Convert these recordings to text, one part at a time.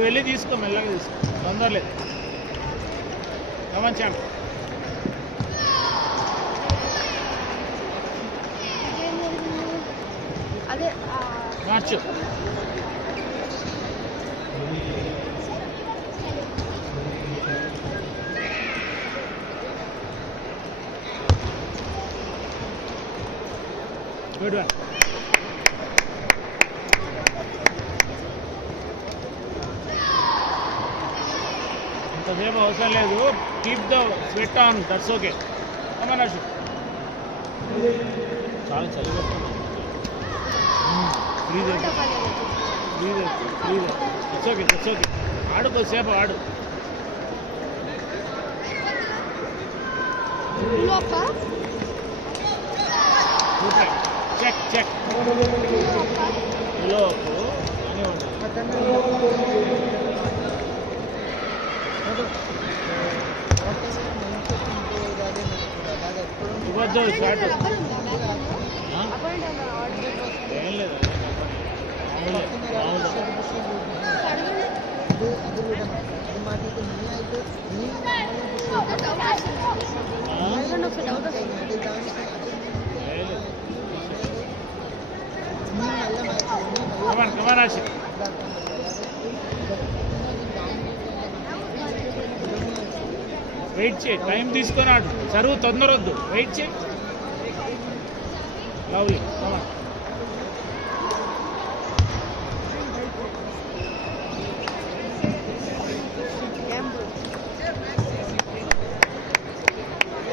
అటు వెళ్ళి తీసుకో, మెల్లగా తీసుకో, తొందర లేదు. గమనించాం. మార్చు. Good one. ఇంతసేపు అవసరం లేదు. Keep the sweat on, that's okay. Come on Arshu. చాలా చలి పెడుతుంది. It's okay, it's okay. ఆడు కొద్దిసేపు ఆడు. చెక్ చెక్ లోపు ఇవ్వద్దు షార్ట్. ఏం లేదు, కమారాశి. వెయిట్ చేయి, టైం తీసుకొని ఆడు. చరువు తొందరొద్దు, వెయిట్ చేయి. లవ్లీ. కమాన్.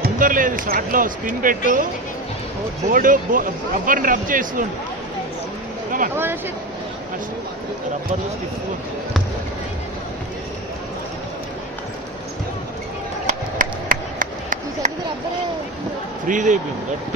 తొందర లేదు, షార్ట్లో స్పిన్ పెట్టు. బోర్డు రబ్బర్ని రబ్ చేస్తుంది. రబ్బర్ స్టిఫ్ ఫ్రీజ్ అయిపోయింది గట్టి.